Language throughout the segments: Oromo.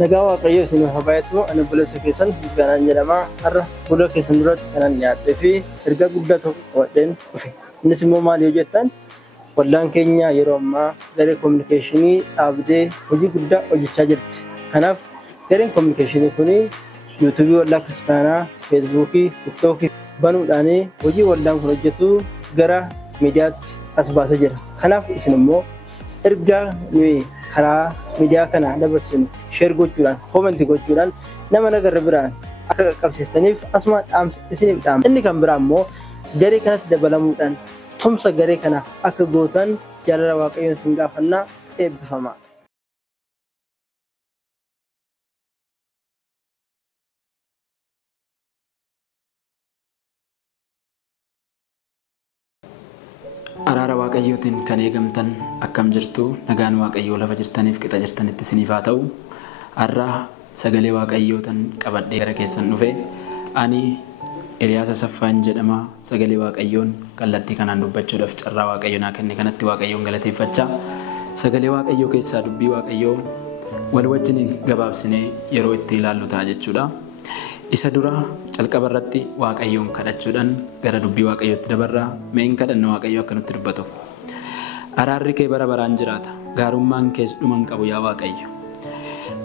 Nagaa Waaqayyoo isin habaayatu ana bulasa keessan misgaanaan jedhama. Har'a fuula keessan duratti kanan dhiyaadhee fi ergaa guddaa tokko qabadheen dhufe. Innis immoo maal yoo jettan wallaan keenya yeroo ammaa garee kominikeeshinii dhaabdee hojii guddaa hojjechaa jirti. Kanaaf gareen kominikeeshinii kun yuutuubii waldaa kiristaanaa, feesbuukii, tiktookii banuudhaan hojii waldaan kun hojjetu gara miidiyaatti as baasee jira. Kanaaf isin immoo ergaa nuyi karaa miidiyaa kana dabarsinu sheer gochuudhaan, koomentii gochuudhaan nama nagarra biraan akka qaqqabsiistaniif asuma dhaamsa isiniif dhaamsa. Inni kan biraa immoo garee kanatti dabalamuudhaan tumsa garee kana akka gootan jaalala Waaqayyoon isin gaafannaa. Eebbifama. Araara Waaqayyootiin kan eegamtan akkam jirtu, nagaan Waaqayyoo lafa jirtaniif qixa jirtanitti isiniif haa ta'u. Har'a sagalee Waaqayyootan qabadhee gara keessan dhufe. Ani Eliyaas Asaffaan jedhama. Sagalee Waaqayyoon kallattii kanaan dubbachuudhaaf carraa Waaqayyoo naa kenne kanatti Waaqayyoon galateeffachaa. Sagalee Waaqayyoo keessaa dubbii Waaqayyoo wal wajjiniin gabaabsinee yeroo itti ilaallu ta'a jechuudha. Isa dura calqaba irratti Waaqayyoon kadhachuudhaan gara dubbii Waaqayyootti dabarraa. Meen kadhanna Waaqayyoo akka nutti dubbatu. Araarri kee bara baraan jiraata. Gaarummaan kees dhuma hin qabu yaa Waaqayyo.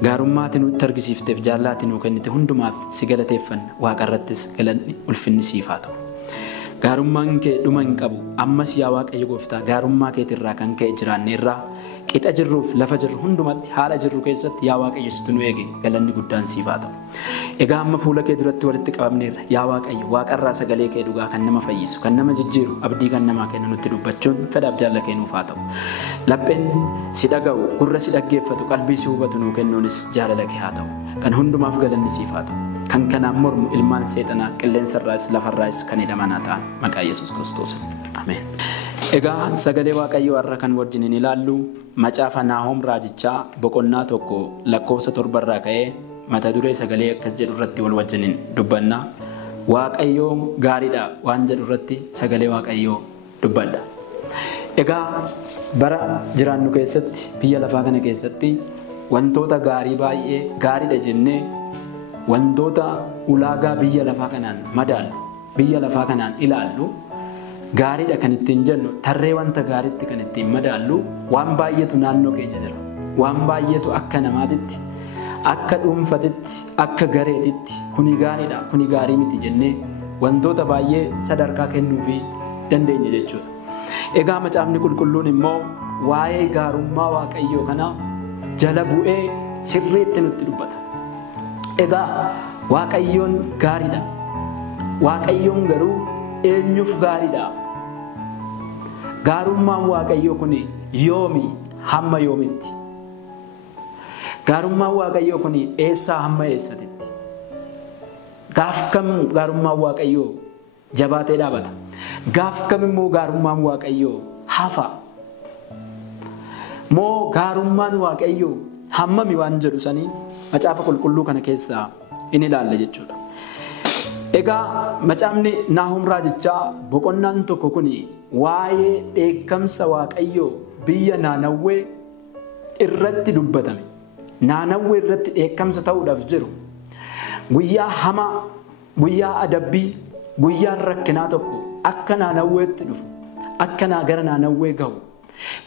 Gaarummaa ati nutti argisiifteef jaalala ati nuu kennite hundumaaf si galateeffanna. Waaqa irrattis galanni ulfinni siif haa ta'u. Gaarummaan kee dhuma hin qabu. Ammas yaa Waaqayyo Gooftaa gaarummaa keetirraa kan ka'e jiraanneerraa qixa jirruuf lafa jirru hundumatti haala jirru keessatti yaa Waaqayyo situ nu eege galanni guddaan siif haa ta'u. Egaa amma fuula kee duratti walitti qabamneerra yaa Waaqayyo Waaqarraa sagalee kee dhugaa kan nama fayyisu kan nama jijjiiru abdii kan namaa kennu nutti dubbachuun fedhaaf jaalala kee nuuf haa ta'u. Lapheen si dhaga'u gurra si dhaggeeffatu qalbii si hubatu nuu kennuunis jaalala kee haa ta'u. Kan hundumaaf galanni siif haa ta'u. Kan kanaan mormu ilmaan seexanaa qilleensarraas lafarraas kan hidhamanaa ta'an maqaa Yesuus Kiristoos. Ameen. Egaa sagalee Waaqayyoo har'a kan wajjin ilaallu macaafa Naahom raajichaa boqonnaa 1 lakkoofsa 7 irraa ka'ee mata duree sagalee akkas jedhu irratti wal wajjin dubbanna. Waaqayyoo gaariidha waan jedhu irratti sagalee Waaqayyoo dubbadha. Egaa bara jiraannu keessatti biyya lafaa kana keessatti wantoota gaarii baay'ee gaariidha jennee wantoota ulaagaa biyya lafaa kanaan madaalu biyya lafaa kanaan ilaallu gaariidha kan ittiin jennu tarree wanta gaariitti kan ittiin madaallu waan baay'eetu naannoo keenya jira. Waan baay'eetu akka namaatitti akka dhuunfatitti akka gareetitti kuni gaariidha kuni gaarii miti jennee wantoota baay'ee sadarkaa kennuufii dandeenya jechuudha. Egaa macaafni qulqulluun immoo waa'ee gaarummaa Waaqayyoo kana jala bu'ee sirriitti nutti dubbata. Egaa Waaqayyoon gaariidha. Waaqayyoon garuu eenyuuf gaariidha? Gaarummaan Waaqayyoo kun yoomi hamma yoomitti? Gaarummaan Waaqayyoo kun eessaa hamma eessatitti? Gaaf kam gaarummaan Waaqayyoo jabaatee dhaabata? Gaaf kam immoo gaarummaan Waaqayyoo hafa? Moo gaarummaan Waaqayyoo hammami waan jedhu sanii macaafa qulqulluu kana keessaa in ilaalla jechuudha. Egaa macaafni Naahom raajichaa boqonnaan 1 kun waa'ee dheekkamsa Waaqayyoo biyya Naanawwee irratti dubbatame. Naanawwee irratti dheekkamsa ta'uudhaaf jiru. Guyyaa hamaa, guyyaa adabbii, guyyaa rakkinaa tokko akka Naanawweetti dhufu, akka gara Naanawwee gahu,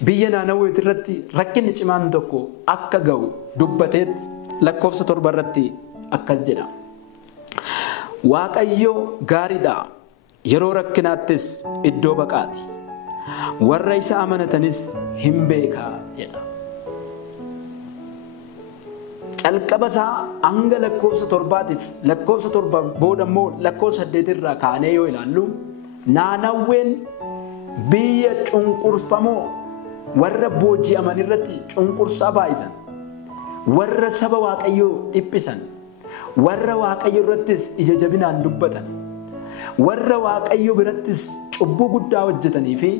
biyya Naanawwee irratti rakkinni cimaan tokko akka gahu dubbateet lakkoofsa 7 irratti akkas jedha. Waaqayyoo gaariidha. Yeroo rakkinaattis iddoo baqaati. Warra isa amanatanis hin beekaa jedha. Calqaba isaa hanga lakkoofsa 7tiif lakkoofsa 7 booda immoo lakkoofsa 8 irraa kaanee yoo ilaallu Naanawween biyya cunqurfamoo warra booji'aman irratti cunqursaa baay'isan warra saba Waaqayyoo dhiphisan warra Waaqayyo irrattis ija jabinaan dubbatan warra Waaqayyo birattis cubbuu guddaa hojjetanii fi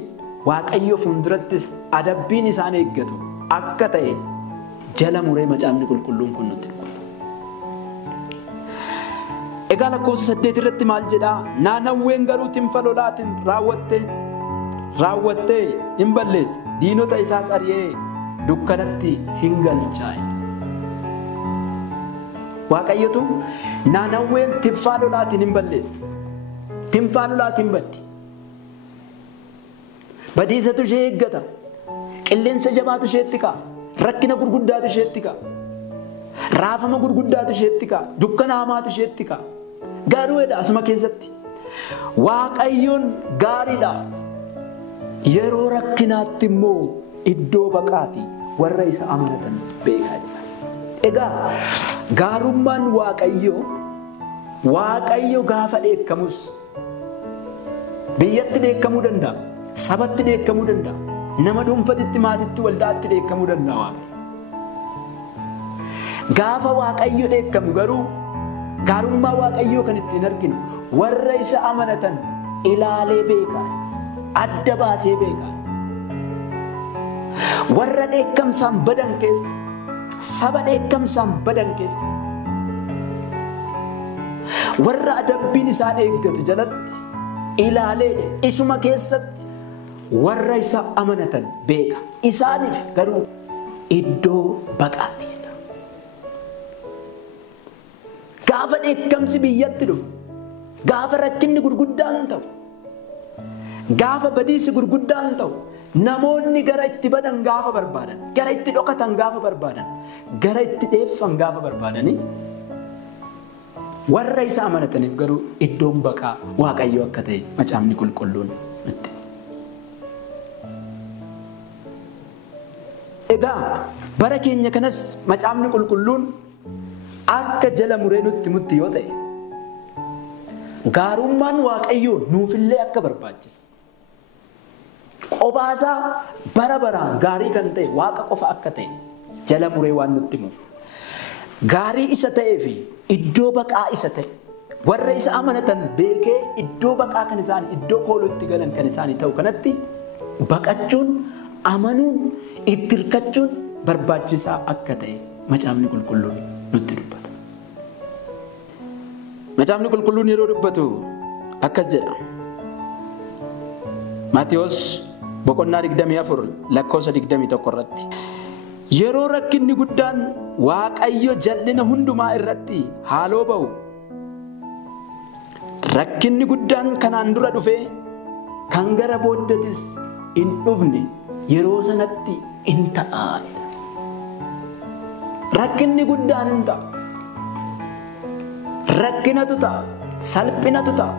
Waaqayyo fuuldurattis adabbiin isaan eeggatu akka ta'e jala muree macaafni qulqulluun kun nutti dubbata. Egaa lakkoofsa 8 irratti maal jedhaa? Naanawween garuu tinfa lolaatiin raawwattee hin balleesse diinota isaas ari'ee dukkanatti hin galchaa'e. Waaqayyotu naannawween tiffaa lolaatiin hin balleessa. Tiffaa lolaatiin baddi. Badiisatu ishee eeggata. Qilleensa jabaatu isheetti ka'a. Rakkina gurguddaatu isheetti ka'a. Raafama gurguddaatu isheetti ka'a. Dukkana hamaatu isheetti ka'a. Garuu edha asuma keessatti Waaqayyoon gaariidha. Yeroo rakkinaatti immoo iddoo baqaati warra isa amanatan beekaa jira. Egaa gaarummaan Waaqayyo gaafa dheekkamus biyyatti dheekkamuu danda'a. Sabatti dheekkamuu danda'a. Nama dhuunfatitti maatitti waldaatti dheekkamuu danda'a. Gaafa Waaqayyo dheekkamu garuu gaarummaa Waaqayyoo kan ittiin arginu warra isa amanatan ilaalee beekaa. Adda baasee beekaa. Warra dheekkamsaan badan keessa, saba dheekkamsaan badan keessa, warra adabbiin isaa eeggatu jalatti ilaalee isuma keessatti warra isa amanatan beeka. Isaaniif garuu iddoo baqaati. Gaafa dheekkamsi biyyatti dhufu, gaafa rakkinni gurguddaan ta'u, gaafa badiisi gurguddaan ta'u, namoonni gara itti badan gaafa barbaadan, gara itti dhokatan gaafa barbaadan, gara itti dheeffan gaafa barbaadanii warra isa amanataniif garuu iddoon baqaa Waaqayyo akka ta'e macaafni qulqulluun nutti. Egaa bara keenya kanas macaafni qulqulluun akka jala muree nutti mutti yoo ta'e gaarummaan Waaqayyoo nuufillee akka barbaachisa. Qobaasaa bara baraan gaarii kan ta'e Waaqa qofa akka ta'e jala muree waan nutti himuuf. Gaarii isa ta'ee fi iddoo baqaa isa ta'e warra isa amanatan beekee iddoo baqaa kan isaanii iddoo koolutti galan kan isaanii ta'u kanatti baqachuun, amanuun, itti hirkachuun barbaachisaa akka ta'e macaafni qulqulluun nutti dubbata. Macaafni qulqulluun yeroo dubbatu akkas jedha. Maatiyos boqonnaa 24 lakkoofsa 21 irratti. Yeroo rakkinni guddaan Waaqayyo jal'ina hundumaa irratti haaloo ba'u, rakkinni guddaan kanaan dura dhufee kan gara booddatis hin dhufne yeroo sanatti in ta'a. Rakkinni guddaan hin ta'a. Rakkinatu ta'a. Salphinatu ta'a.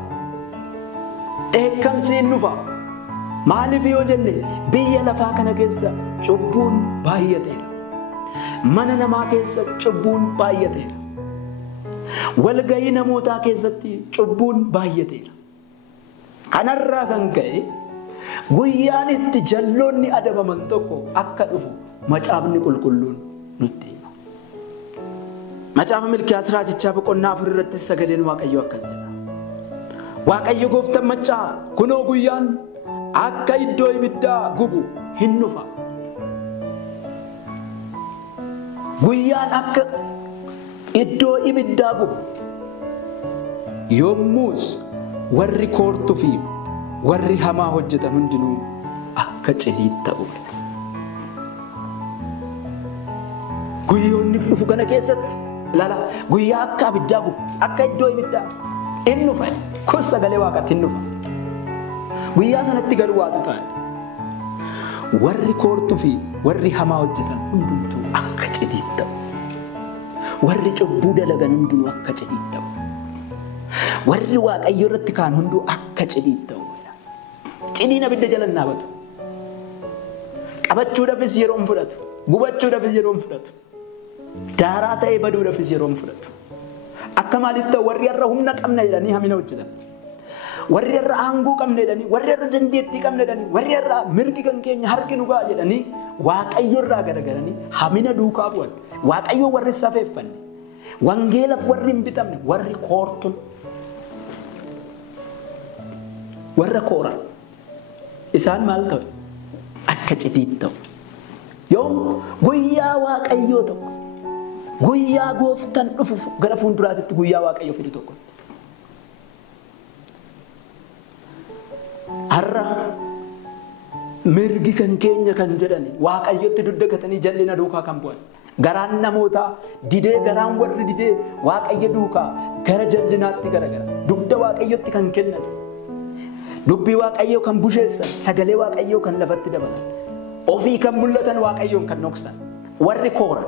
Dheekkamsi hin dhufa. Maaliif yoo jenne biyya lafaa kana keessa cubbuun baay'ateera. Mana namaa keessa cubbuun baay'ateera. Walgahii namootaa keessatti cubbuun baay'ateera. Kanarraa kan ka'e guyyaan itti jalloonni adabaman tokko akka dhufu macaafni qulqulluun nutti hima. Macaafa Milkiyaas raajichaa boqonnaa 4 irratti sagaleen Waaqayyoo akkas jedha. Waaqayyo gooftaan maccaa kunoo guyyaan akka iddoo ibiddaa gubu hin dhufa. Guyyaan akka iddoo ibiddaa gubu yommus warri koortuu fi warri hamaa hojjetan hundinuu akka cidii ta'u. Guyyoonni dhufu kana keessatti ilaala guyyaa akka ibiddaa gubu akka iddoo ibiddaa hin dhufa. Kun sagalee Waaqaatti hin dhufa. Guyyaa sanatti garuu waatu ta'a. Warri koortuu fi warri hamaa hojjetan hundumtuu akka cidii ta'u. Warri cubbuu dalagan hundinuu akka cidii ta'u. Warri Waaqayyo irratti kaan hunduu akka cidii ta'u. Cidiin abidda jala hin dhaabatu. Qabachuudhaafis yeroo hin fudhatu. Gubachuudhaafis yeroo hin fudhatu. Daaraa ta'ee baduudhaafis yeroo hin fudhatu. Akka maalitti ta'u warri irra humna qabna jedhanii hamina hojjetan. Warri irra aangoo qabna jedhanii, warri irra dandeettii qabna jedhanii, warri irra mirgi kan keenya harki nu ga'a jedhanii Waaqayyo irraa garagaranii hamina duukaa bu'an. Waaqayyo warri safeeffanne, wangeelaaf warri hin bitamne, warri koortuun, warra kooran. Isaan maal ta'u? Akka cidii ta'u. Yoom guyyaa Waaqayyoo tokko, guyyaa gooftaan dhufu gara fuulduraatti guyyaa Waaqayyoo fidu tokko. Har'a mirgi kan keenya kan jedhani Waaqayyotti duddagatanii jal'ina duukaa kan bu'an garaan namootaa didee garaan warri didee waaqayyo duukaa gara jallinaatti garagara dugda waaqayyotti kan kennan dubbii waaqayyoo kan busheessan sagalee waaqayyoo kan lafatti dabalan ofii kan mul'atan waaqayyoon kan noksan warri kooran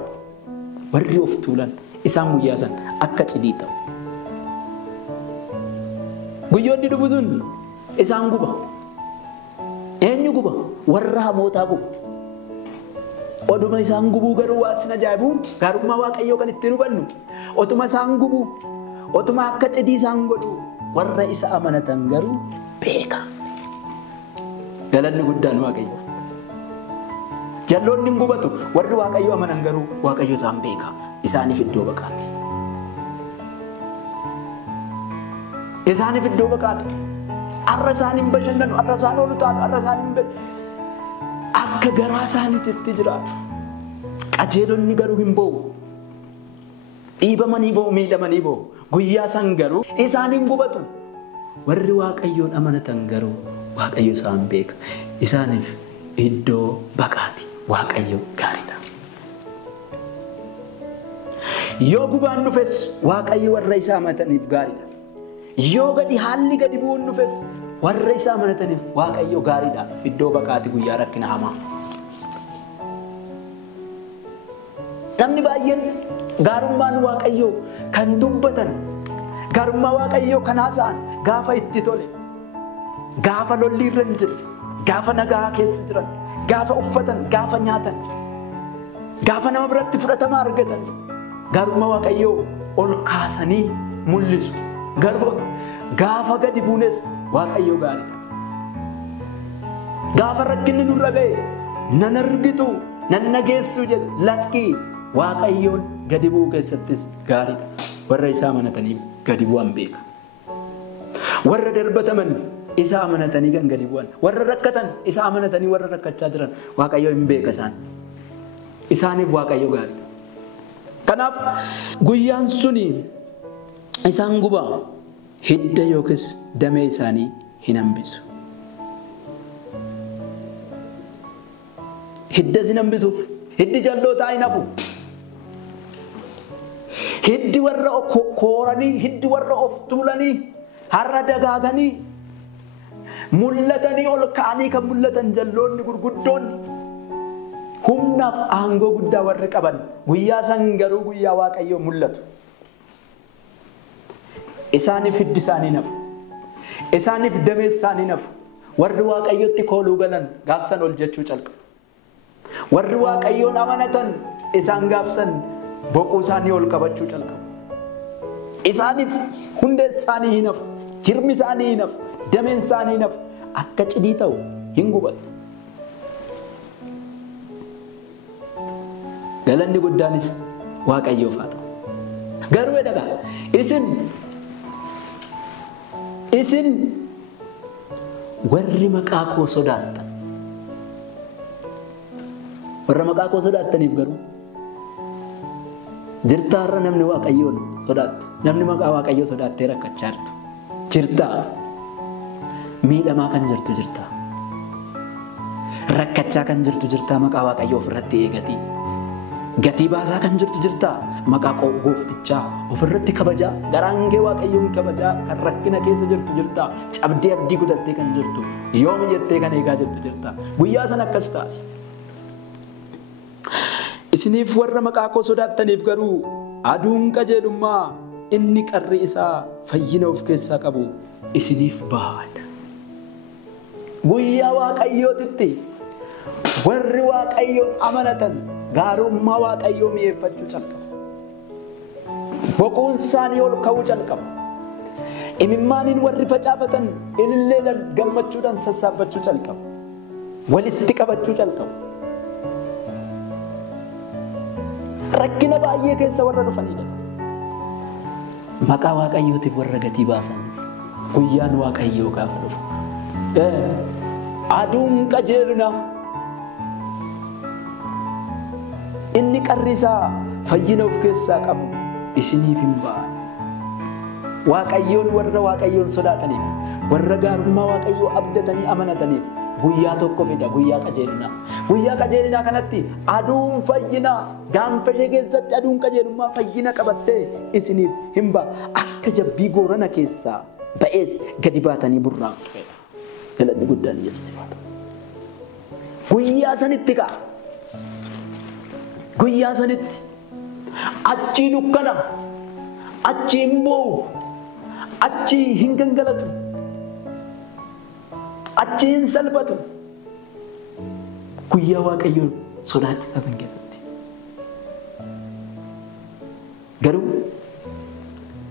warri of tuulan isaan guyyaasan akka cidii ta'u guyyoonni dhufu sun isaan guba eenyu guba warra hamootaa guba oduma isaan gubuu garuu waasin ajaa'ibu gaarummaa waaqayyoo kan ittiin hubannu otuma isaan gubuu otuma akka cidii isaan godhu warra isa amanatan garuu beeka galanni guddaan waaqayyo jalloonni hin gubatu warri waaqayyo amanan garuu waaqayyo isaan beeka isaaniif iddoo baqaati isaaniif iddoo baqaati arra isaan hin bashannanu arra isaan olu taatu arra isaan hin akka garaa isaaniitti jiraatu qajeelonni garuu hin bo'u dhiibamanii bo'u miidhamanii bo'u guyyaa san garuu isaan hin gubatu warri waaqayyoon amanatan garuu waaqayyo isaan beeka isaaniif iddoo baqaati waaqayyo gaariidha yoo gubaan dhufes waaqayyo warra isaa amanataniif gaariidha yoo gadi haalli gadi bu'uun dhufes warra isaa amanataniif waaqayyo gaariidha iddoo baqaati guyyaa rakkina hamaa namni baay'een gaarummaan waaqayyoo kan dubbatan gaarummaa waaqayyoo kan haasa'an gaafa itti tole gaafa lolli irra hin jirre gaafa nagaa keessa jiran gaafa uffatan gaafa nyaatan gaafa nama biratti fudhatama argatan gaarummaa waaqayyoo ol kaasanii mul'isu garuu gaafa gadi buunes waaqayyoo gaariidha gaafa rakkinni nurra ga'e nan argitu nan nageessu jedhe lakkii waaqayyoon gadi bu'uu keessattis gaariidha warra isaa amanataniif gadi bu'an beeka warra darbataman isaa amanatanii kan gadi bu'an warra rakkatan isaa amanatanii warra rakkachaa jiran waaqayyoo hin beeka isaaniif waaqayyo gaariidha kanaaf guyyaan suni isaan gubaa hidda yookiis damee isaanii hin hambisu hidda sin hambisuuf hiddi jallootaa hin hafu hiddi warra kooranii hiddi warra of tuulanii har'a dagaaganii mul'atanii ol ka'anii kan mul'atan jalloonni gurguddoonni humnaaf aangoo guddaa warri qaban guyyaa san garuu guyyaa waaqayyoo mul'atu isaaniif hiddi isaanii nafu isaaniif damee isaanii nafu warri waaqayyotti kooluu galan gaafsan ol jechuu calqabu warri waaqayyoon amanatan isaan gaafsan boquu isaanii ol qabachuu calqabu isaaniif hundee isaanii hin hafu jirmi isaanii hin hafu dameen isaanii hin hafu akka cidii ta'u hin gubatu galanni guddaanis waaqayyoof haa ta'u garuu edagaa isin warri maqaa koo sodaattan warra maqaa koo sodaattaniif garuu jirtaa har'a namni waaqayyoon sodaatte namni maqaa waaqayyoo sodaattee rakkachaa jirtaa miidhamaa kan jirtu jirtaa rakkachaa kan jirtu jirtaa maqaa waaqayyoo ofirratti eegatii gatii baasaa kan jirtu jirtaa maqaa gooftichaa ofirratti kabajaa garaan kee waaqayyoon kabajaa kan rakkina keessa jirtu jirtaa cabdee abdii kutattee kan jirtu yoom jettee kan eegaa jirtu jirtaa guyyaa san akkas taasi isiniif warra maqaa koo sodaattaniif garuu aduun qajeelummaa inni qarri isaa fayyina of keessaa qabu isiniif bahaadha guyyaa waaqayyootitti warri waaqayyoon amanatan gaarummaa waaqayyoo mi'eeffachuu calqabu boquun isaanii ol ka'uu calqabu imimmaaniin warri facaafatan ilillee gammachuudhaan sassaabbachuu calqabu walitti qabachuu calqabu rakkina baay'ee keessa warra dhufanidha maqaa waaqayyootiif warra gatii baasan guyyaan waaqayyoo gaafa dhufu aduun qajeelina inni qarri isaa fayyina of keessaa qabu isiniif hin ba'a waaqayyoon warra waaqayyoon sodaataniif warra gaarummaa waaqayyoo abdatanii amanataniif guyyaa tokko fida guyyaa qajeelinaa. Guyyaa qajeelinaa kanatti aduun fayyinaa gaanfa ishee keessatti aduun qajeelummaa fayyina qabattee isiniif hin ba'a. Akka jabbii goorana keessaa ba'ees gadi baatanii burraan dhufeedha. Galanni guddaan Yesuusiif haa ta'u. Guyyaa sanitti ka'a. Guyyaa sanitti achii dukkana, achii hin boo'u, achii hin gangalatu, achii hin salphatu. Guyyaa Waaqayyoon sodaachisaa san keessatti. Garuu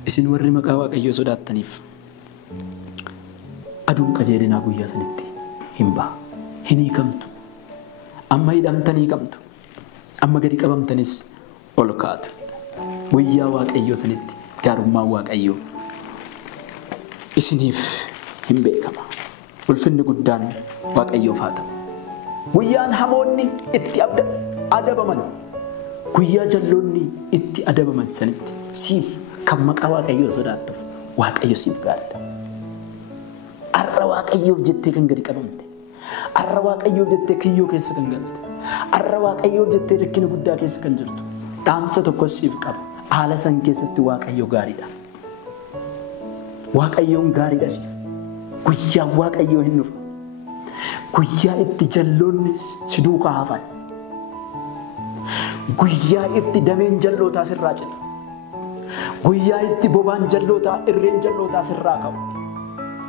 isin warri maqaa Waaqayyoo sodaattaniif aduun qajeelinaa guyyaa sanitti hin ba'a, hin hiikamtu. Amma hidhamtan hiikamtu, amma gadi qabamtanis ol kaatu. Guyyaa Waaqayyoo sanitti gaarummaan Waaqayyoo isiniif hin beekama. Ulfinni guddaan Waaqayyoof haa ta'u. Guyyaan hamoonni itti adabaman, guyyaa jalloonni itti adabaman sanitti siif kan maqaa Waaqayyoo sodaattuuf Waaqayyo siif gaariidha. Har'a Waaqayyoof jettee kan gadi qabamte, har'a Waaqayyoof jettee kiyyoo keessa kan galte, har'a Waaqayyoof jettee rakkina guddaa keessa kan jirtu, dhaamsa tokkos siif qaba. Haala san keessatti Waaqayyo gaariidha. Waaqayyoon gaariidha siif. Guyyaa Waaqayyoo hin dhufa. Guyyaa itti jalloonni si duukaa hafan. Guyyaa itti dameen jallootaa sirraa citu. Guyyaa itti bobaan jallootaa, irreen jallootaa sirraa ka'u.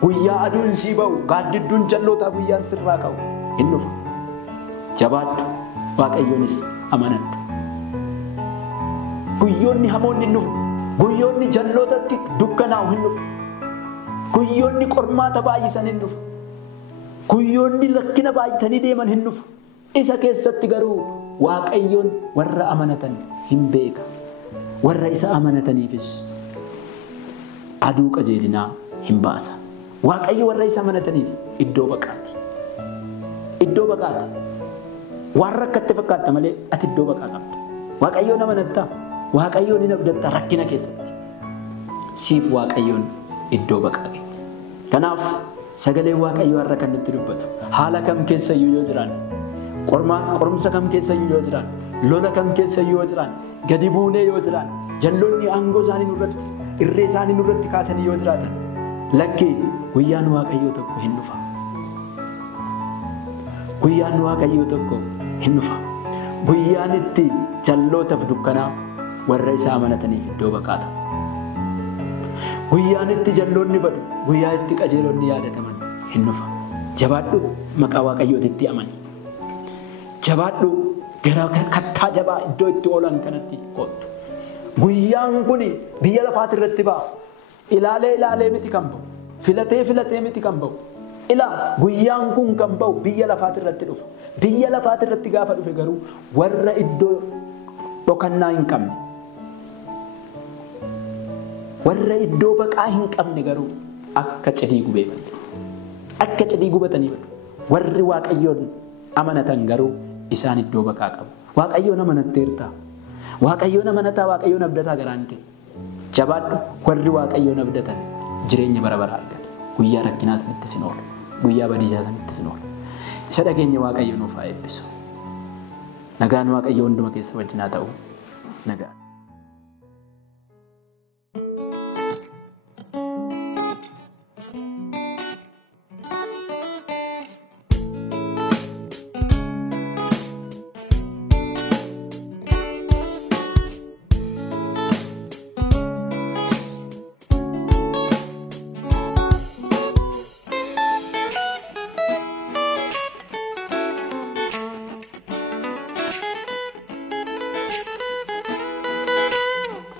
Guyyaa aduun sii ba'u, gaaddidduun jallootaa guyyaan sirraa ka'u hin dhufa. Jabaadhu, Waaqayyoonis amanadhu. Guyyoonni hamoonni hin dhufu. Guyyoonni jallootatti dukkanaa'u hin dhufu. Guyyoonni qormaata baay'isan hin dhufu. Guyyoonni lakkina baay'atanii deeman hin dhufu. Isa keessatti garuu Waaqayyoon warra amanatan hin beeka. Warra isa amanataniifis aduu qajeelinaa hin baasa. Waaqayyo warra isa amanataniif iddoo baqaati. Iddoo baqaati. Waan rakkatti fakkaata malee ati iddoo baqaa qabda. Waaqayyoon amanattaa. Waaqayyoon hin abdatta rakkina keessatti. Siif Waaqayyoon iddoo baqaa geeti. Kanaaf sagalee Waaqayyoo har'a kan nutti dubbatu haala kam keessa iyyuu yoo jiran, qorumsa kam keessa iyyuu yoo jiran, lola kam keessa iyyuu yoo jiran, gadi buunee yoo jiran, jalloonni aangoo isaanii nurratti, irree isaanii nurratti kaasanii yoo jiraatan, lakkee guyyaan Waaqayyoo tokko hin dhufa. Guyyaan Waaqayyoo tokko hin dhufa. Guyyaan itti jallootaaf dukkanaa warra isa amanataniif iddoo baqaata. Guyyaan itti jalloonni badu, guyyaa itti qajeelonni yaadataman hin dhufa. Jabaadhu maqaa Waaqayyootitti amani. Jabaadhu gara kattaa jabaa iddoo itti oolan kanatti kottu. Guyyaan kun biyya lafaati irratti ba'a. Ilaalee miti kan ba'u. Filatee miti kan ba'u. Guyyaan kun kan ba'u biyya lafaati irratti dhufa. Biyya lafaati irratti gaafa dhufe garuu warra iddoo dhokannaa hin qabne, warra iddoo baqaa hin qabne garuu akka cidii gubee balleessa. Akka cidii gubatanii badu. Warri Waaqayyoon amanatan garuu isaan iddoo baqaa qabu. Waaqayyoon amanatteerta. Waaqayyoon amanataa, Waaqayyoon abdataa garaan kee. Jabaadhu warri Waaqayyoon abdatan jireenya bara baraa argata. Guyyaa rakkinaa sanitti sin oolu. Guyyaa badiisaa sanitti sin oolu. Isa dhageenya Waaqayyo nuuf haa eebbisu. Nagaan Waaqayyo hunduma keessa wajjin haa ta'u. Nagaan.